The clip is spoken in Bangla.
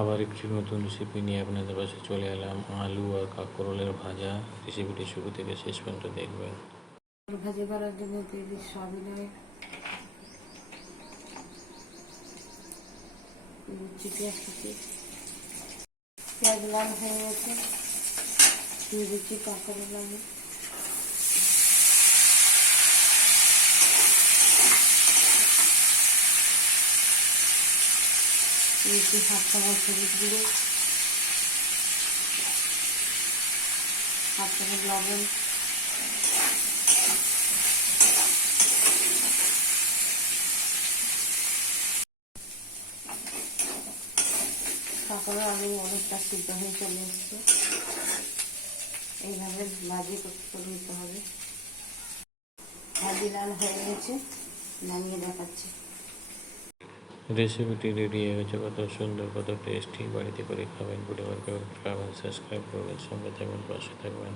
আবার একটি নতুন রেসিপি নিয়ে আপনাদের পাশে চলে এলাম। আলু আর কাঁকরোলের ভাজা। রেসিপিটি শুরু থেকে শেষ পর্যন্ত দেখবেন। ভাজি করার জন্য দিয়ে দিই সয়াবিন কুচি, পেঁয়াজ কুচি, পেঁয়াজ লাল হয়ে গেছে, দিয়ে দিচ্ছি কাঁকরোল আলু, দিচ্ছি 1/2 চামচ হলুদ গুঁড়ো, 1/2 চামচ লবণ, কাঁকরোল আলু অনেকটা সিদ্ধ হয়ে চলে এসছে। এইভাবে ভাজি করে নিতে হবে। ভাজি লাল হয়ে গেছে, নামিয়ে দেখাচ্ছি। রেসিপিটি রেডি হয়ে গেছে। কত সুন্দর, কত টেস্টি। বাড়িতে করে খাবেন, পরিবারকে খাবেন, সাবস্ক্রাইব করবেন, সঙ্গে থাকবেন, পাশে থাকবেন।